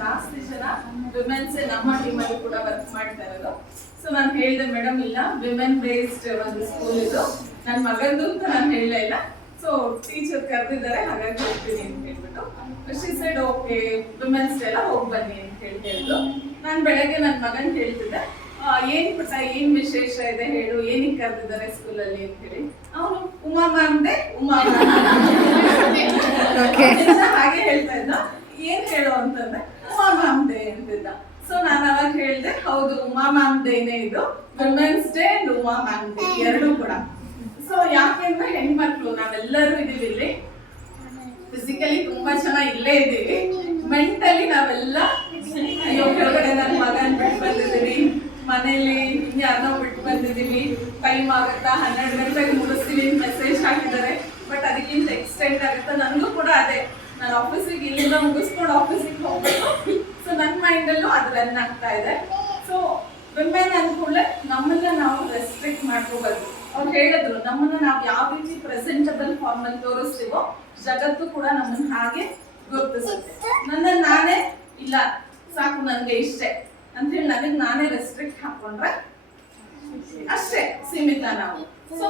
ಜಾಸ್ತಿ ಜನ ವಿಮೆನ್ಸ್ ನಮ್ಮ ಟೀಮಲ್ಲಿ ಕೂಡ ವರ್ಕ್ ಮಾಡ್ತಾ ಇರೋದು. ಸೊ ನಾನು ಹೇಳಿದೆ ಮೇಡಮ್ ಇಲ್ಲ, ವಿಮೆನ್ ಬೇಸ್ಡ್ ಒಂದು ಸ್ಕೂಲ್ ಇದು, ನನ್ನ ಮಗಂದು ಅಂತ ನಾನು ಹೇಳಲೇ ಇಲ್ಲ. ಸೊ ಟೀಚರ್ ಕರೆದಿದ್ದಾರೆ, ಹಾಗಾಗಿ ಹೋಗ್ತೀನಿ ಅಂತ ಹೇಳ್ಬಿಟ್ಟು ಶಿ ಸೆಡ್ ಓಕೆ ವಿಮೆನ್ಸ್ ಎಲ್ಲ ಹೋಗಿ ಬನ್ನಿ ಅಂತ ಹೇಳಿದ್ರು. ನಾನು ಬೆಳಗ್ಗೆ ನನ್ನ ಮಗನ್ ಹೇಳ್ತಿದ್ದೆ, ಏನ್ ಪುಟ್ಟ ಏನ್ ವಿಶೇಷ ಇದೆ ಹೇಳು, ಏನಿಗೆ ಕರೆದಿದ್ದಾರೆ ಸ್ಕೂಲಲ್ಲಿ ಅಂತ ಹೇಳಿ. ಅವನು ಉಮಾ ಮ್ಯಾಮ್ ದೇ ಉಮಾ ಹಾಗೆ ಹೇಳ್ತಾ ಇದ್ದ. ಏನ್ ಹೇಳು ಅಂತಂದ್ರೆ ಉಮಾ ಮ್ಯಾಮ್ ಡೇ ಅಂತಿದ್ದ. ಸೊ ನಾನು ಅವಾಗ ಹೇಳ್ದೆ, ಹೌದು ಉಮಾ ಮ್ಯಾಮ್ ಡೇನೇ ಇದು, women's day and Uma ma'am day ಎರಡೂ ಕೂಡ. ಸೊ ಯಾಕೆಂದ್ರೆ ಹೆಣ್ಮಕ್ಳು ನಾವೆಲ್ಲರೂ ಇದೀವಿ ಇಲ್ಲಿ, ಫಿಸಿಕಲಿ ತುಂಬಾ ಚೆನ್ನಾಗಿ ಇಲ್ಲೇ ಇದ್ದೀವಿ, ಮೆಂಟಲಿ ನಾವೆಲ್ಲ ಅಯ್ಯೋ ಕೆಳಗಡೆ ನನ್ನ ಮಗನ್ ಬಿಟ್ಟು ಬಂದಿದ್ದೀವಿ, ಮನೇಲಿ ಯಾರನ್ನೋ ಬಿಟ್ಟು ಬಂದಿದ್ದೀವಿ, ಟೈಮ್ ಆಗುತ್ತಾ 12 ಗಂಟೆಗೆ ಮುಗಿಸ್ತೀವಿ ಮೆಸೇಜ್ ಹಾಕಿದ್ದಾರೆ, ಬಟ್ ಅದಕ್ಕಿಂತ ಎಕ್ಸ್ಟೆಂಡ್ ಆಗುತ್ತಾ. ನನಗೂ ಕೂಡ ಅದೇ, ನಾನು ಆಫೀಸಿಗೆ ಇಲ್ಲಿಂದ ಮುಗಿಸ್ಕೊಂಡು ಆಫೀಸಿಗೆ ಹೋಗ್ಬೇಕು. ಸೊ ನನ್ನ ಮೈಂಡಲ್ಲೂ ಅದು ರನ್ ಆಗ್ತಾ ಇದೆ. ಸೊ ವಿಮೆನ್ ಅಂದ್ಕೂಡಲೇ ನಮ್ಮನ್ನ ನಾವು ರೆಸ್ಟ್ರಿಕ್ಟ್ ಮಾಡ್ಕೋಬಾರ್ದು. ಅವ್ರು ಹೇಳಿದ್ರು, ನಮ್ಮನ್ನ ನಾವು ಯಾವ ರೀತಿ ಪ್ರೆಸೆಂಟಬಲ್ ಫಾರ್ಮ್ ಅಲ್ಲಿ ತೋರಿಸ್ತೀವೋ ಜಗತ್ತು ಕೂಡ ನಮ್ಮನ್ನ ಹಾಗೆ ಗುರುತಿಸುತ್ತೆ. ನನ್ನನ್ನು ನಾನೇ ಇಲ್ಲ ಸಾಕು ನನಗೆ ಇಷ್ಟೇ ಅಂತ ಹೇಳಿ ನನಗೆ ನಾನೇ ರೆಸ್ಟ್ರಿಕ್ಟ್ ಹಾಕೊಂಡ್ರೆ ಅಷ್ಟೇ ಸೀಮಿತ ನಾವು. ಸೊ